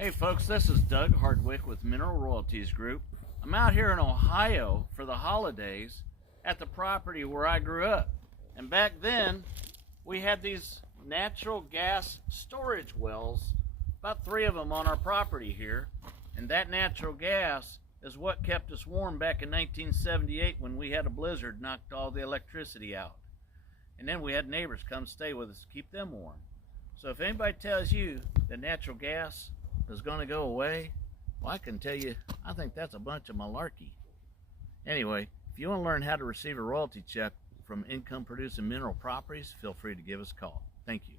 Hey folks, this is Doug Hardwick with Mineral Royalties Group. I'm out here in Ohio for the holidays at the property where I grew up. And back then, we had these natural gas storage wells, about 3 of them on our property here. And that natural gas is what kept us warm back in 1978 when we had a blizzard, knocked all the electricity out. And then we had neighbors come stay with us to keep them warm. So if anybody tells you that natural gas is going to go away, well, I can tell you, I think that's a bunch of malarkey. Anyway, if you want to learn how to receive a royalty check from income producing mineral properties, feel free to give us a call. Thank you.